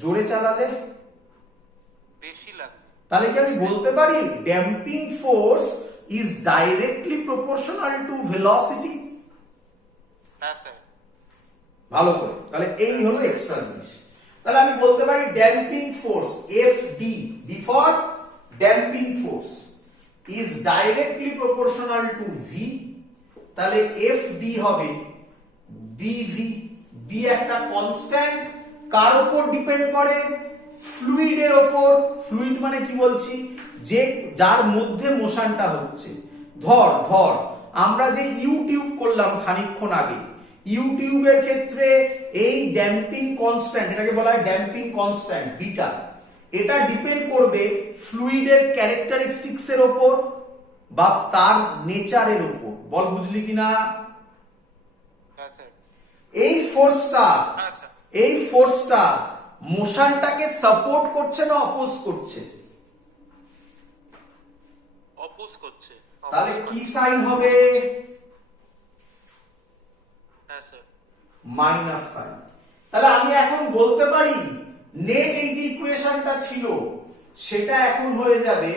জোরে চালালে বেশি লাগবে। তাহলে কি আমি বলতে পারি damping force is directly proportional to velocity? হ্যাঁ স্যার। ভালো করে, তাহলে এই হলো এক্সট্রা জিনিস। তাহলে আমি বলতে পারি damping force F D, D for damping force, is directly proportional to V. তাহলে এফ ডি হবে বিভি। বি একটা কনস্ট্যান্ট, কার উপর ডিপেন্ড করে? ফ্লুইডের ওপর। ফ্লুইড মানে কি বলছি? যে যার মধ্যে মোশনটা হচ্ছে। ধর ধর আমরা যে ইউটিউব করলাম খানিকক্ষণ আগে, ইউটিউবের ক্ষেত্রে এই ড্যাম্পিং কনস্ট্যান্ট, এটাকে বলা হয় ড্যাম্পিং কনস্ট্যান্ট বিটা, এটা ডিপেন্ড করবে ফ্লুইডের ক্যারেক্টারিস্টিক্স এর উপর বা তার নেচারের উপর। বল বুঝলি কিনা? হ্যাঁ স্যার। এই ফোর্সটা মোশনটাকে সাপোর্ট করছে না অপোজ করছে? অপোজ করছে। তাহলে কি সাইন হবে? হ্যাঁ স্যার। Minus sine. তাহলে আমি এখন বলতে পারি নেট এই যে ইকুয়েশনটা ছিল সেটা এখন হয়ে যাবে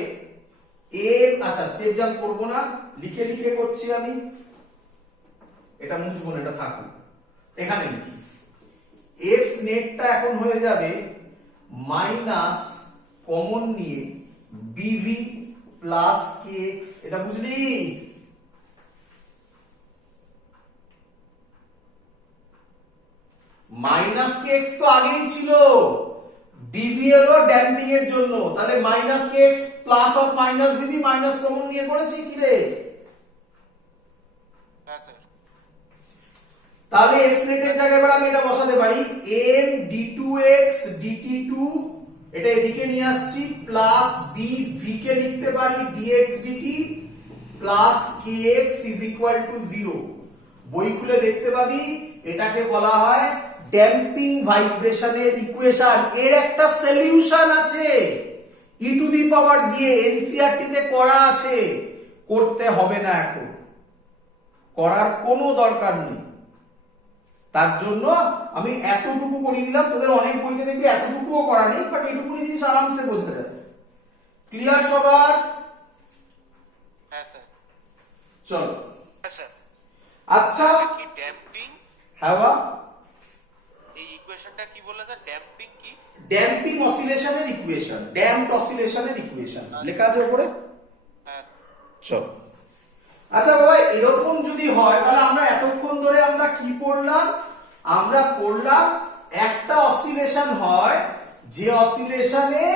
এ, আচ্ছা স্টেপ জাম্প করব না, লিখে লিখে করছি আমি, এটা মুছবো না, এটা থাকুক, এখানে লিখি। এফ নেটটা এখন হয়ে যাবে মাইনাস কমন নিয়ে বিভি প্লাস কে এক্স। এটা বুঝলি? মাইনাস কে এক্স তো আগেই ছিল, বিভি হলো ড্যাম্পিং এর জন্য, তাহলে minus K x plus or minus বিভি, মাইনাস কমন নিয়ে করেছি কি রে? হ্যাঁ স্যার। তাহলে এফ নেটের জায়গায় এবার আমি এটা বসাতে পারি এম d2x dt2, এটা এদিকে নিয়ে আসছি, প্লাস বি ভি কে লিখতে পারি dx dt plus kx is equal to 0। বই খুলে দেখতে পাবি এটাকে বলা হয় ড্যাম্পিং ভাইব্রেশনের ইকুয়েশন। এর একটা সলিউশন আছে, ই টু দি পাওয়ার দিয়ে এনসিইআরটি তে করা আছে, করতে হবে না, এখন করার কোনো দরকার নেই। তার জন্য আমি এতটুকু করিয়ে দিলাম, তোদের অনেক বইতে দেখবি এতটুকুও করা নেই, বাট এইটুকুনি জিনিস আরামসে বোঝা যায়। ক্লিয়ার সবার? হ্যাঁ স্যার। চলো। হ্যাঁ স্যার। আচ্ছা কি ড্যাম্পিং? হ্যাঁ বা এই ইকুয়েশনটা কি বলে স্যার? ড্যাম্পিং কি? ড্যাম্পিং অসিলেশনের ইকুয়েশন, ড্যাম্পড অসিলেশনের ইকুয়েশন লেখা আছে উপরে। হ্যাঁ। চলো। আচ্ছা বাবা, এরকম যদি হয় তাহলে আমরা এতক্ষণ ধরে আমরা কি পড়লাম? আমরা পড়লাম একটা অসিলেশন হয় যে অসিলেশনে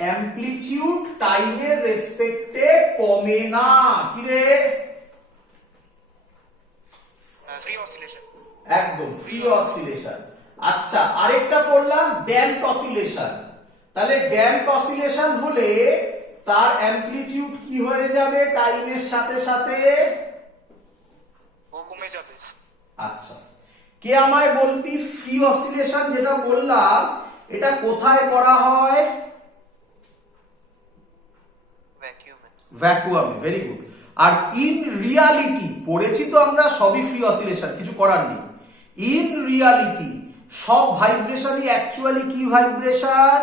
অ্যামপ্লিটিউড টাইমের রেসপেক্টে কমে না। কি রে? Free oscillation. একদম ফ্রি অসিলেশন। আচ্ছা আরেকটা পড়লাম ড্যাম্পড অসিলেশন। তাহলে ড্যাম্পড অসিলেশন হলে তার অ্যামপ্লিটিউড কি হয়ে যাবে? টাইমের সাথে সাথে কমে যাবে। আচ্ছা কে আমায় বলবি ফ্রি অসিলেশন যেটা বললাম এটা কোথায় করা হয়? ভ্যাকুয়ামে। ভ্যাকুয়ামে। Very good. আর ইন রিয়ালিটি পড়েছি তো আমরা সবই ফ্রি অসিলেশন, কিছু করার নেই। ইন রিয়ালিটি সব ভাইব্রেশনই অ্যাকচুয়ালি কি vibration?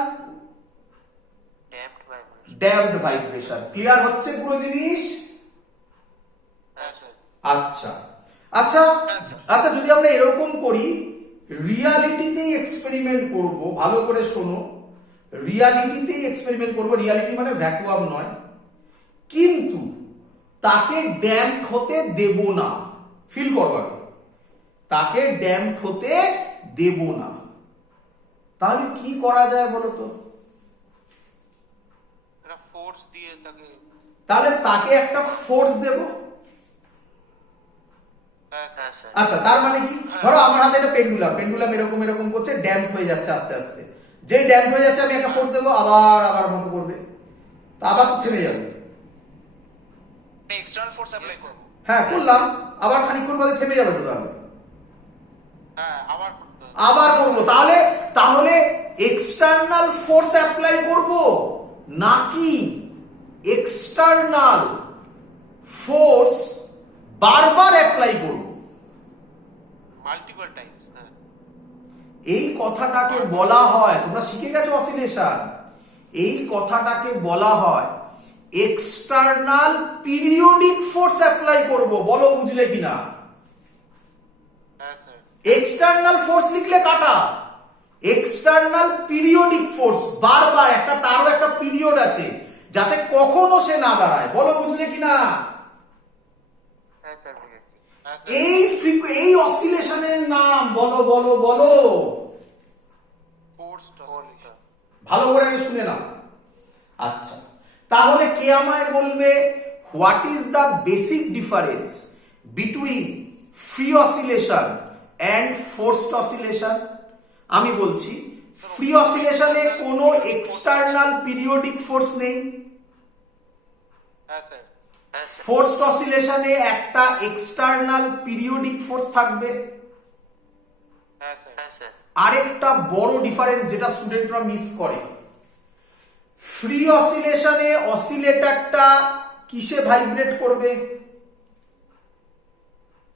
Damped vibration. Damped vibration. Clear হচ্ছে পুরো জিনিস? হ্যাঁ স্যার। আচ্ছা আচ্ছা আচ্ছা যদি আমরা এরকম করি, রিয়ালিটিতেই এক্সপেরিমেন্ট করব, ভালো করে শোনো, রিয়ালিটিতেই এক্সপেরিমেন্ট করব, রিয়ালিটি মানে ভ্যাকুয়াম নয়, কিন্তু তাকে ড্যাম্পড হতে দেব না। ফিল করবা, তাকে ড্যাম্পড হতে দেব না। তাহলে কি করা যায় বলো তো? এটা ফোর্স দিয়ে তাকে। তাহলে তাকে একটা ফোর্স দেব। হ্যাঁ স্যার। আচ্ছা তার মানে কি? ধরো আমার হাতে একটা পেন্ডুলাম, পেন্ডুলাম এরকম এরকম করছে, ড্যাম্প হয়ে যাচ্ছে আস্তে আস্তে। যে ড্যাম্প হয়ে যাচ্ছে আমি একটা ফোর্স দেবো, আবার আবার মতো করবে, তা আবার তো থেমে যাবে। এক্সটার্নাল ফোর্স অ্যাপ্লাই করব। হ্যাঁ করলাম, আবার খানিকক্ষণ বাদে থেমে যাবে তো, তাহলে হ্যাঁ আবার করবো। তাহলে তাহলে এক্সটার্নাল ফোর্স অ্যাপ্লাই করব নাকি এক্সটার্নাল ফোর্স বারবার অ্যাপ্লাই করব? Multiple Times. হ্যাঁ এই কথাটাকে বলা হয়, তোমরা শিখে গেছো অসিলেশন, এই কথাটাকে বলা হয় এক্সটার্নাল পিরিয়ডিক ফোর্স অ্যাপ্লাই করব। বলো বুঝলে কিনা? হ্যাঁ স্যার। এক্সটার্নাল ফোর্স লিখলে কাটা, এক্সটার্নাল পিরিয়ডিক ফোর্স, বারবার একটা তারও একটা পিরিয়ড আছে যাতে কখনো সে না দাঁড়ায়। বলো বুঝলে কিনা? হ্যাঁ স্যার বুঝেছি। হ্যাঁ স্যার। এই অসিলেশনের নাম বলো বলো বলো, ফোর্সড অসিলেশন। ভালো করে আমি শুনে নাও। আচ্ছা, তাহলে কে আমায় বলবে what is the basic difference between free oscillation and forced oscillation? আমি বলছি ফ্রি অসিলেশনে কোনো এক্সটার্নাল পিরিয়ডিক ফোর্স নেই, হ্যাঁ স্যার। হ্যাঁ স্যার। ফোর্সড অসিলেশনে একটা এক্সটার্নাল পিরিয়ডিক ফোর্স থাকবে। হ্যাঁ স্যার। হ্যাঁ স্যার। আরেকটা বড় ডিফারেন্স যেটা স্টুডেন্টরা মিস করে, ফ্রি অসিলেশনে অসিলেটরটা কিসে ভাইব্রেট করবে?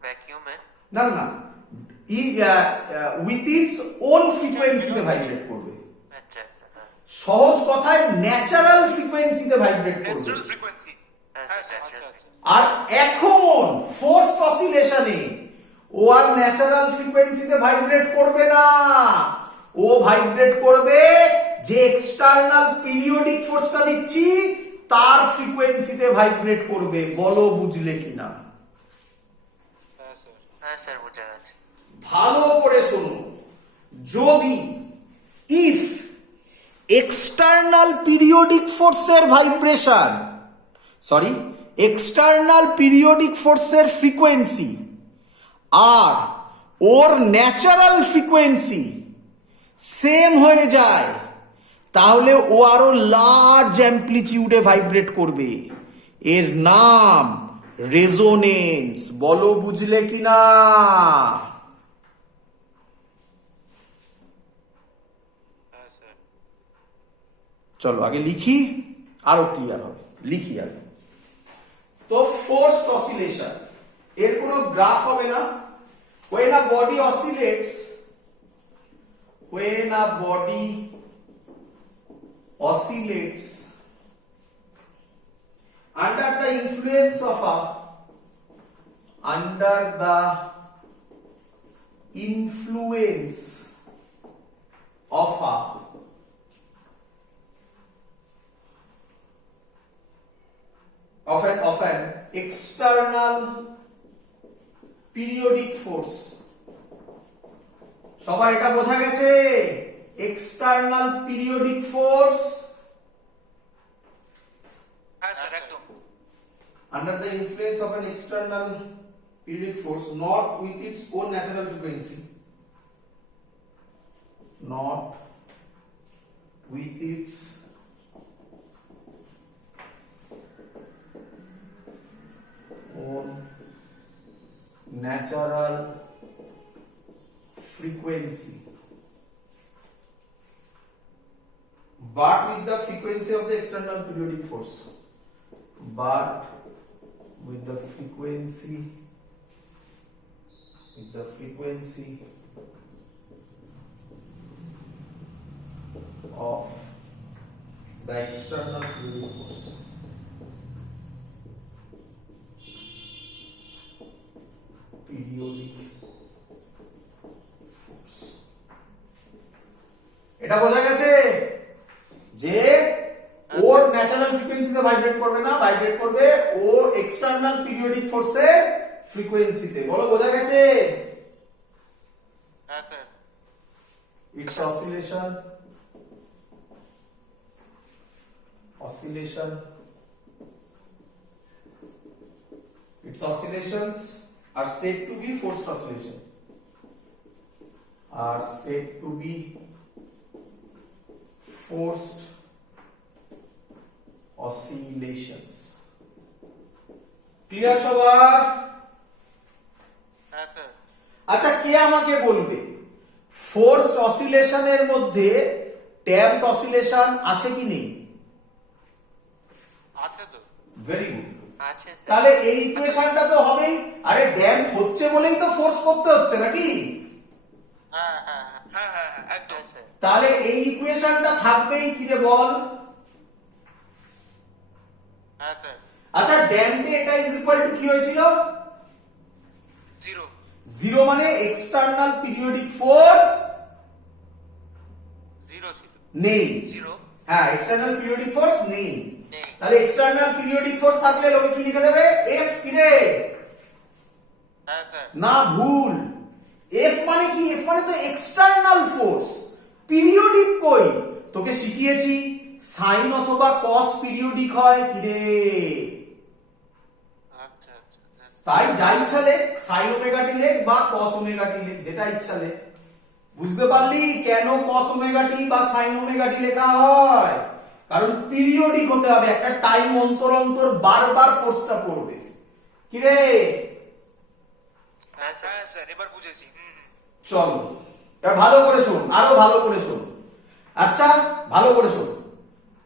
ভ্যাকিউমে। না না, উইথ ইটস ওন ফ্রিকোয়েন্সিতে ভাইব্রেট করবে। আচ্ছা। সহজ কথায় ন্যাচারাল ফ্রিকোয়েন্সিতে ভাইব্রেট করবে। Natural frequency. হ্যাঁ স্যার। আর এখন ফোর্স অসিলেশনে ও আর ন্যাচারাল ফ্রিকোয়েন্সিতে ভাইব্রেট করবে না, ও ভাইব্রেট করবে যে এক্সটার্নাল পিরিয়ডিক ফোর্সটা দিচ্ছি তার ফ্রিকোয়েন্সিতে ভাইব্রেট করবে। বলো বুঝলে কিনা? হ্যাঁ স্যার। হ্যাঁ স্যার বুঝা গেছে। ভালো করে শোনো, যদি ইফ এক্সটার্নাল পিরিয়ডিক ফোর্সের ভাইব্রেশন, সরি এক্সটার্নাল পিরিয়ডিক ফোর্সের ফ্রিকোয়েন্সি আর ওর ন্যাচারাল ফ্রিকোয়েন্সি সেম হয়ে যায়, তাহলে ও আরো লার্জ অ্যাম্প্লিটিউডে ভাইব্রেট করবে। এর নাম রেজোনেন্স। বলো বুঝলে কিনা? হ্যাঁ স্যার। চলো আগে লিখি, আরো ক্লিয়ার হবে। লিখি আগে। তো ফোর্সড অসিলেশন, এর কোনো গ্রাফ হবে না। when a body oscillates under the influence of a of an external periodic force। সবার এটা বোঝা গেছে? এক্সটার্নাল পিরিয়ডিক ফোর্স হ্যাঁ স্যার একদম। under the influence of an external periodic force not with its own natural frequency, not with its own natural frequency but with the frequency of the external periodic force, but with the frequency of the external periodic force। periodic force, এটা বোঝা গেছে যে ওর natural ফ্রিকোয়েন্সিতে vibrate করবে না, vibrate করবে ও external periodic ফোর্সের ফ্রিকোয়েন্সিতে। বলো বোঝা গেছে? হ্যাঁ sir. It's its oscillations are said to be forced oscillation, forced oscillations। Clear সবার? হ্যাঁ স্যার। আচ্ছা, কে আমাকে বলবে ফোর্সড অসিলেশনের মধ্যে ড্যাম্পড অসিলেশন আছে কি নেই? আছে তো। Very good. আছে স্যার। তাহলে এই ইকুয়েশনটা তো হবেই। আরে ড্যাম্প হচ্ছে বলেই তো ফোর্স করতে হচ্ছে নাকি? হ্যাঁ হ্যাঁ হ্যাঁ। হ্যাঁ হ্যাঁ হ্যাঁ, একদম হ্যাঁ স্যার তাহলে এই ইকুয়েশনটা থাকবেই কি রে বল? হ্যাঁ স্যার আচ্ছা ড্যাম্পে এটা ইজ ইকুয়াল টু কি হয়েছিল? 0 জিরো মানে এক্সটার্নাল পিরিয়ডিক ফোর্স 0 ছিল নেই। 0 হ্যাঁ এক্সটার্নাল পিরিয়ডিক ফোর্স নেই। নেই তাহলে এক্সটার্নাল পিরিয়ডিক ফোর্স থাকলে লোকে কি লিখে দেবে? এফ কি রে? হ্যাঁ স্যার না ভুল। এফ মানে কি? এফ মানে তো এক্সটার্নাল ফোর্স। পিরিয়ডিক কই? তোকে শিখিয়েছি সাইন অথবা কস পিরিয়ডিক হয় কি রে? আচ্ছা আচ্ছা হ্যাঁ, তাই যা ইচ্ছা লেখ, সাইন ওমেগা টি লেখ বা কস ওমেগা টি লেখ, যেটা ইচ্ছা লেখ। বুঝতে পারলি কেন কস ওমেগা টি বা সাইন ওমেগা টি লেখা হয়? কারণ পিরিয়ডিক হতে হবে, একটা টাইম অন্তর অন্তর বারবার ফোর্সটা পড়বে। কি রে? হ্যাঁ স্যার হ্যাঁ স্যার এবার বুঝেছি চলো এবার ভালো করে শোন, আরো ভালো করে শোন। আচ্ছা ভালো করে শোন,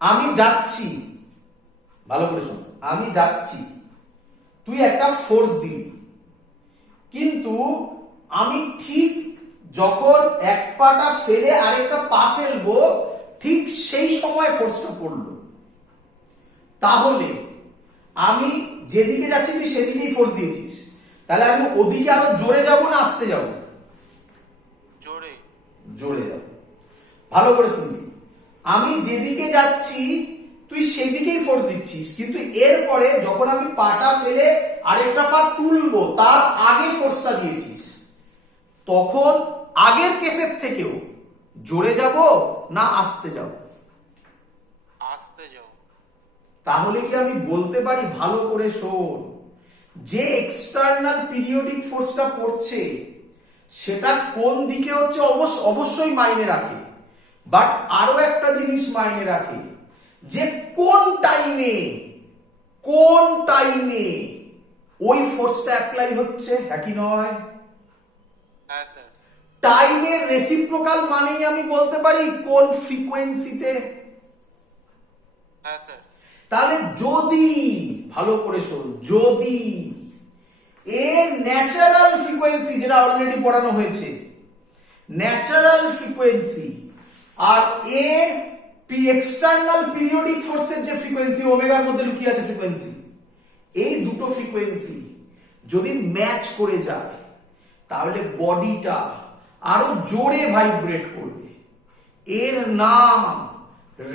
আমি যাচ্ছি, ভালো করে শোন, আমি যাচ্ছি, তুই একটা ফোর্স দিলি, কিন্তু আমি ঠিক যখন এক পাটা ফেলে আরেকটা পা ফেলবো ঠিক সেই সময় ফোর্সটা পড়লো। তাহলে আমি যেদিকে যাচ্ছি তুই সেদিকেই ফোর্স দিয়েছিস, তাহলে আমি ওদিকে আরো জোরে যাব না আস্তে যাব? জোরে জোরে যাব। ভালো করে শুনবি, আমি যেদিকে যাচ্ছি তুই সেদিকেই ফোর্স দিচ্ছিস, কিন্তু এরপরে যখন আমি পাটা ফেলে আরেকটা পা তুলবো তার আগে ফোর্সটা দিয়েছিস, তখন আগের কেসের থেকেও জোরে যাব না আস্তে যাব? আসতে যাও তাহলে কি আমি বলতে পারি, ভালো করে শোন, যে এক্সটার্নাল পিরিয়ডিক ফোর্সটা পড়ছে সেটা কোন দিকে হচ্ছে অবশ্যই মাইনে রাখে, বাট আরো একটা জিনিস মাইনে রাখে, যে কোন টাইমে ওই ফোর্সটা অ্যাপ্লাই হচ্ছে, হ্যাঁ কি নয়? হ্যাঁ স্যার টাইমের রেসিপ্রোকাল মানেই আমি বলতে পারি কোন ফ্রিকোয়েন্সিতে। হ্যাঁ স্যার তাহলে যদি, ভালো করে শোন, যদি এর ন্যাচারাল ফ্রিকোয়েন্সি, যেটা অলরেডি পড়ানো হয়েছে, ন্যাচারাল ফ্রিকোয়েন্সি আর এর এক্সটার্নাল পিরিয়ডিক ফোর্সের যে ফ্রিকোয়েন্সি, ওমেগার মধ্যে লুকিয়ে আছে ফ্রিকোয়েন্সি, এই দুটো ফ্রিকোয়েন্সি যদি ম্যাচ করে যায় তাহলে বডিটা আরো জোরে ভাইব্রেট করবে। এর নাম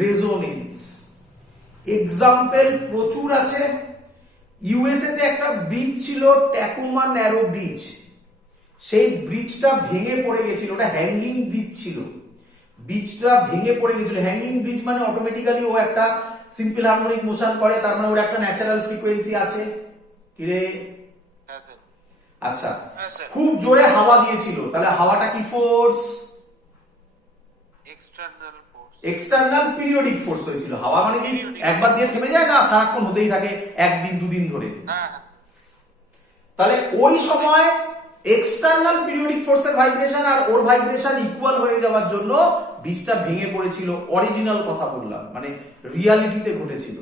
রেজোনেন্স। এক্সাম্পল প্রচুর আছে। ইউএসএ তে একটা ব্রিজ ছিল, ট্যাকুমা ন্যারো ব্রিজ, সেই ব্রিজটা ভেঙে পড়ে গেছিল, ওটা হ্যাঙ্গিং ব্রিজ ছিল, ব্রিজটা ভেঙে পড়ে গেছিল। হ্যাঙ্গিং ব্রিজ মানে অটোমেটিক্যালি ও একটা সিম্পল হারমোনিক মোশন করে, তার মানে ওর একটা ন্যাচারাল ফ্রিকোয়েন্সি আছে। কি রে? হ্যাঁ স্যার আচ্ছা, হ্যাঁ স্যার খুব জোরে হাওয়া দিয়েছিল, তাহলে হাওয়াটা কি force? External force external periodic force হয়েছিল। হাওয়া মানে কি একবার দিয়ে থেমে যায় না, সারাক্ষণ হতেই থাকে, একদিন দুদিন ধরে। হ্যাঁ হ্যাঁ তাহলে ওই সময় এক্সটার্নাল পিরিয়ডিক ফোর্সের ভাইব্রেশন আর ওর ভাইব্রেশন ইকুয়াল হয়ে যাওয়ার জন্য ব্রিজটা ভেঙে পড়েছিল। অরিজিনাল কথা বললাম, মানে রিয়ালিটিতে ঘটেছিল।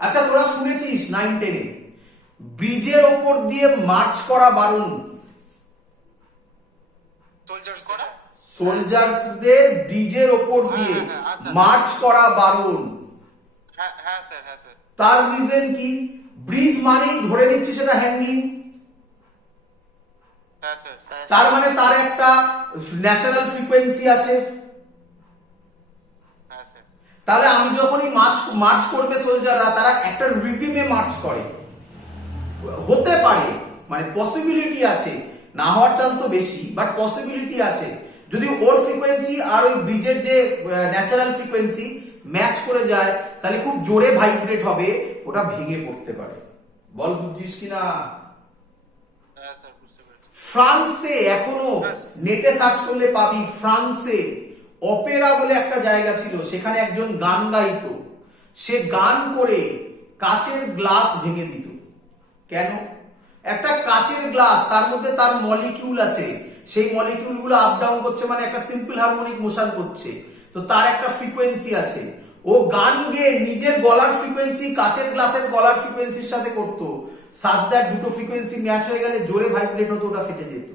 আচ্ছা তোরা শুনেছিস 9-10-এ ব্রিজের ওপর দিয়ে মার্চ করা বারণ, সোলজার্স সোলজার্সদের ব্রিজের ওপর দিয়ে হ্যাঁ, আচ্ছা। মার্চ করা বারণ। হ্যাঁ হ্যাঁ স্যার হ্যাঁ স্যার তার রিজন কি? ব্রিজ মানেই ধরে নিচ্ছি সেটা হ্যাঙ্গিং, হ্যাঁ স্যার তার মানে তার একটা ন্যাচারাল ফ্রিকোয়েন্সি আছে। হ্যাঁ স্যার তাহলে আমি যখনই মার্চ করবে সোলজাররা, তারা একটা রিদিমে মার্চ করে। হতে পারে, মানে পসিবিলিটি আছে, না হওয়ার চান্সও বেশি, বাট পসিবিলিটি আছে, যদি ওর ফ্রিকোয়েন্সি আর ওই ব্রিজের যে ন্যাচারাল ফ্রিকোয়েন্সি ম্যাচ করে যায়, তাহলে খুব জোরে ভাইব্রেট হবে, ওটা ভেঙে পড়তে পারে। বল বুঝছিস কিনা? হ্যাঁ স্যার বুঝতে পেরেছি ফ্রান্সে এখনো নেটে সার্চ করলে পাবি, ফ্রান্সে অপেরা বলে একটা জায়গা ছিল, সেখানে একজন গান গাইতো, সে গান করে কাচের গ্লাস ভেঙে দিত। কেন? একটা কাচের গ্লাস, তার মধ্যে তার মলিকিউল আছে, সেই মলিকিউল গুলো আপ ডাউন করছে, মানে একটা সিম্পল হারমোনিক মোশন করছে, তো তার একটা ফ্রিকোয়েন্সি আছে। ও গান গেয়ে নিজের গলার ফ্রিকোয়েন্সি কাচের গ্লাসের গলার ফ্রিকোয়েন্সির সাথে করতো, সাচ দ্যাট দুটো ফ্রিকোয়েন্সি ম্যাচ হয়ে গেলে জোরে ভাইব্রেট হতো, ওটা ফেটে যেত।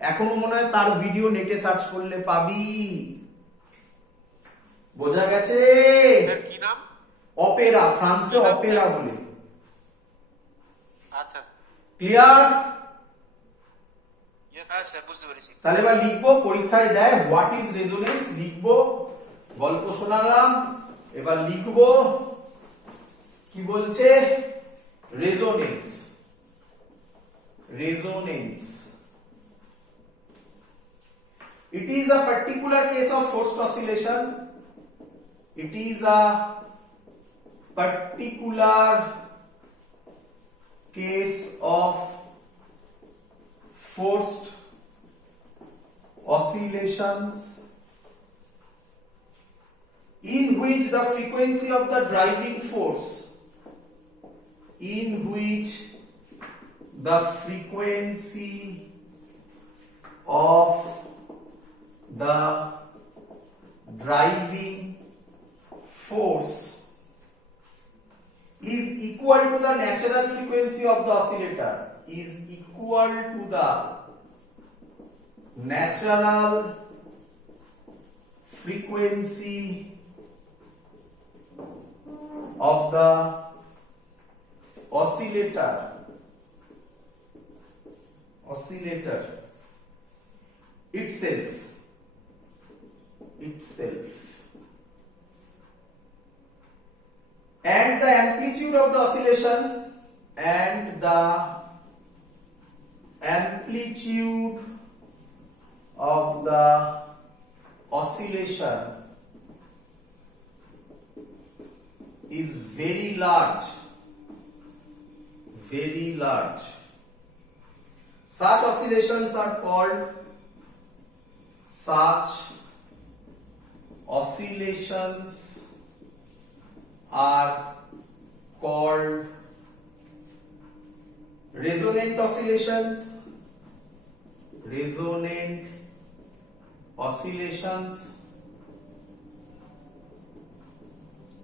এখনো মনে হয় তার ভিডিও নেটে সার্চ করলে পাবি। বোঝা গেছে? স্যার কি নাম? অপেরা, ফ্রান্সে অপেরা বলে। আচ্ছা ক্লিয়ার? হ্যাঁ স্যার বুঝতে পেরেছি। তাহলে এবার লিখবো, পরীক্ষায় দেয় হোয়াট ইজ রেজোনেন্স, লিখবো, গল্প শোনালাম, এবার লিখবো কি বলছে resonance. Resonance, it is a particular case of forced oscillation. It is a particular case of forced oscillations in which the frequency of the driving force, in which the frequency of the driving force is equal to the natural frequency of the oscillator, is equal to the natural frequency of the oscillator itself and the amplitude of the oscillation is very large. Such oscillations are called resonant oscillations,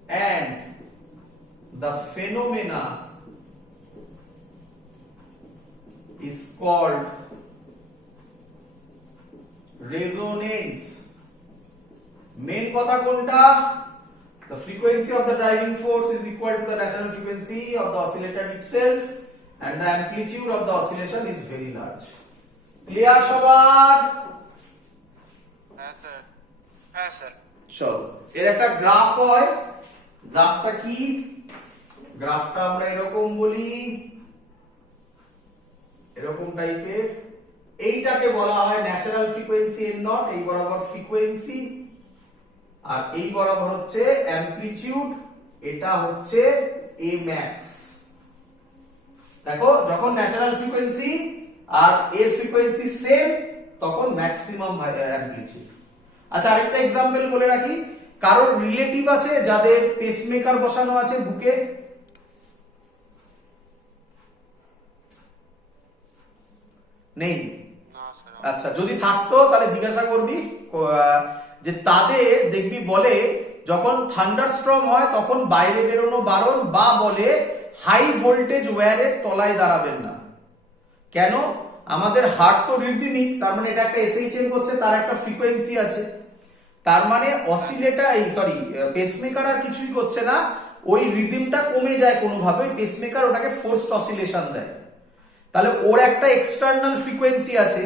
and the phenomena is called resonance. Main কথা কোনটা? The frequency of the driving force is equal to the natural frequency of the oscillator itself and the amplitude of the oscillation is very large. Clear সবার? হ্যাঁ sir. হ্যাঁ sir. চলো, এর একটা graph হয়। গ্রাফটা কি? গ্রাফটা আমরা এরকম বলি, এরকম টাইপের। এইটাকে বলা হয় ন্যাচারাল ফ্রিকোয়েন্সি এন নট, এই বরাবর ফ্রিকোয়েন্সি, আর এই বরাবর হচ্ছে অ্যামপ্লিটিউড, এটা হচ্ছে এ ম্যাক্স। দেখো, যখন ন্যাচারাল ফ্রিকোয়েন্সি আর এর ফ্রিকোয়েন্সি সেম তখন ম্যাক্সিমাম অ্যামপ্লিটিউড। আচ্ছা, আরেকটা एग्जांपल বলে রাখি, কারোর রিলেটিভ আছে যাদের পেসমেকার বসানো আছে বুকে? নেই? না স্যার। আচ্ছা, যদি থাকতো তাহলে জিজ্ঞাসা করবি যে তাদের দেখবি বলে যখন থান্ডারস্টর্ম হয় তখন বাইরে বেরোনো বারণ, বা বলে হাই ভোল্টেজ ওয়্যারের তলায় দাঁড়াবেন না। কেন? আমাদের হার্ট তো রিদমিক, তার মানে এটা একটা এসএইচএম করছে, তার একটা ফ্রিকোয়েন্সি আছে, তার মানে অসিলেটর পেসমেকার আর কিছুই করছে না, ওই রিদমটা কমে যায় কোনোভাবে, ওই পেসমেকার ওটাকে ফোর্সড অসিলেশন দেয়। তাহলে ওর একটা এক্সটার্নাল ফ্রিকোয়েন্সি আছে,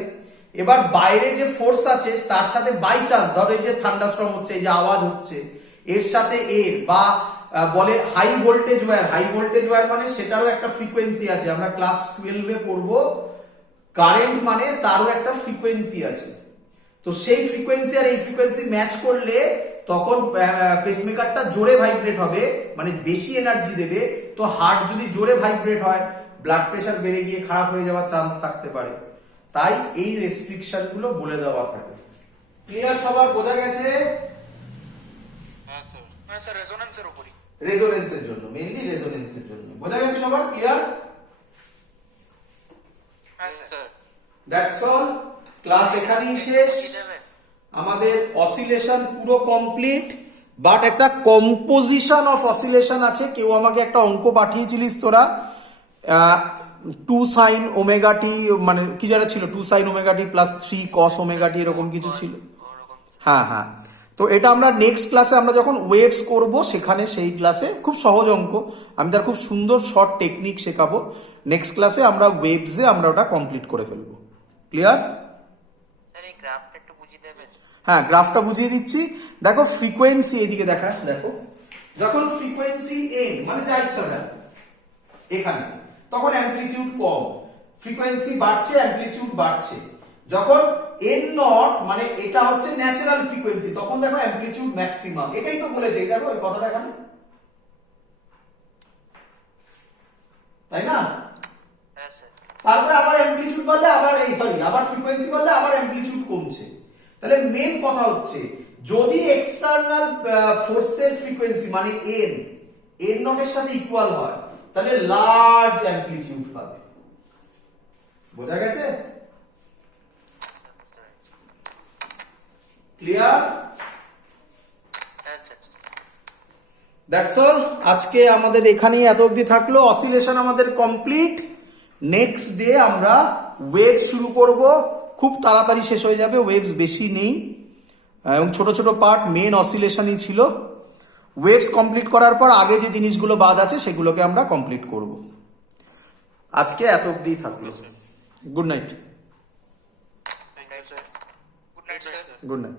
এবার বাইরে যে ফোর্স আছে তার সাথে বাই চান্স ধরো এই যে থান্ডারস্টর্ম হচ্ছে, এই যে আওয়াজ হচ্ছে, এর সাথে এর বা বলে হাই ভোল্টেজ ওয়্যার মানে সেটারও একটা ফ্রিকোয়েন্সি আছে, আমরা ক্লাস 12 এ পড়বো। কারেন্ট মানে তারও একটা ফ্রিকোয়েন্সি আছে, তো সেই ফ্রিকোয়েন্সি আর এই ফ্রিকোয়েন্সি ম্যাচ করলে তখন পেসমেকারটা জোরে ভাইব্রেট হবে, মানে বেশি এনার্জি দেবে। তো হার্ট যদি জোরে ভাইব্রেট হয়, ব্লাড প্রেশার বেড়ে গিয়ে খারাপ হয়ে যাওয়ার চান্স থাকতে পারে। তাই এই রেস্ট্রিকশন গুলো বলে দেওয়া থাকে। ক্লিয়ার সবার? বোঝা গেছে? হ্যাঁ স্যার। মানে স্যার রেজোন্যান্সের উপরই। রেজোনেন্সের জন্য, মেইনলি রেজোনেন্সের জন্য। বোঝা গেছে সবার? ক্লিয়ার? হ্যাঁ স্যার। That's all. ক্লাস এখানেই শেষ। আমাদের অসিলেশন পুরো কমপ্লিট, বাট একটা কম্পোজিশন অফ অসিলেশন আছে। কেউ আমাকে একটা অঙ্ক পাঠিয়েছিলিস তোরা, টু সাইন ওমেগা টি, মানে কি যেটা ছিল 2 সাইন ওমেগা টি প্লাস 3 কস ওমেগা টি, এরকম কিছু ছিল। হ্যাঁ হ্যাঁ, তো এটা আমরা নেক্সট ক্লাসে আমরা যখন ওয়েভস করব সেখানে সেই ক্লাসে খুব সহজ অঙ্ক, আমি তার খুব সুন্দর শর্ট টেকনিক শেখাবো। নেক্সট ক্লাসে আমরা ওয়েভসে আমরা ওটা কমপ্লিট করে ফেলবো। ক্লিয়ার? স্যার এই গ্রাফটা একটু বুঝিয়ে দেবেন? হ্যাঁ, গ্রাফটা বুঝিয়ে দিচ্ছি। দেখো ফ্রিকোয়েন্সি এদিকে দেখা, দেখো যখন ফ্রিকোয়েন্সি এন মানে যা ইচ্ছা না এখানে, তখন অ্যামপ্লিটিউড কম, ফ্রিকোয়েন্সি বাড়ছে অ্যামপ্লিটিউড বাড়ছে। যখন এন নট মানে এটা হচ্ছে ন্যাচারাল ফ্রিকোয়েন্সি, তখন দেখো অ্যামপ্লিটিউড ম্যাক্সিমাম। এটাই তো বলেছে, এই দেখো এই কথাটা এখানে, তাই না? হ্যাঁ স্যার। তারপরে আবার অ্যামপ্লিটিউড বাড়লে আবার আবার ফ্রিকোয়েন্সি বাড়লে আবার অ্যামপ্লিটিউড কমছে। তাহলে মেন কথা হচ্ছে যদি এক্সটার্নাল ফোর্সের ফ্রিকোয়েন্সি মানে এন নট এর সাথে ইকুয়াল হয় তাহলে লার্জ অ্যামপ্লিটিউড পাবে। বোঝা গেছে? ক্লিয়ার? হ্যাঁ স্যার। That's all. আজকে আমাদের এখানেই এত অবধি থাকলো। অসিলেশন আমাদের কমপ্লিট। নেক্সট ডে আমরা ওয়েভস শুরু করব, খুব তাড়াতাড়ি শেষ হয়ে যাবে, ওয়েভস বেশি নেই এবং ছোট ছোট পার্ট, মেন অসিলেশনই ছিল। ওয়েভস কমপ্লিট করার পর আগে যে জিনিসগুলো বাদ আছে সেগুলোকে আমরা কমপ্লিট করব। আজকে এত অবধি থাকলো। Good night. Good night sir. Good night.